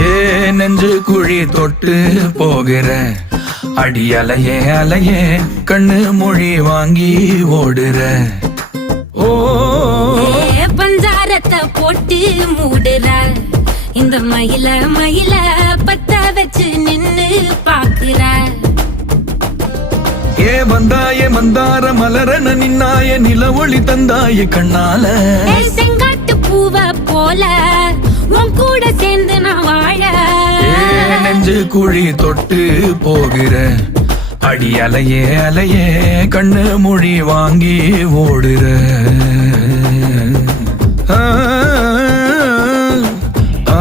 ஏ நெஞ்சு குழி தொட்டு போகிற அடி அலையே அலையே கண்ணு மொழி வாங்கி ஓடுற. ஓ பஞ்சாரத்தை போட்டு மூடுற இந்த மயில மயில பத்த வச்சு நின்னு பாக்குற. ஏ வந்தாய மந்தார மலரன நின்னாய நில ஒளி தந்தாய கண்ணால. செங்காட்டு பூவ போல உன் கூட சேர்ந்து நான் வாழ. நெஞ்சு குழி தொட்டு போகிற அடி அலையே அலையே கண்ணு மொழி வாங்கி ஓடுற. ஆ ஆ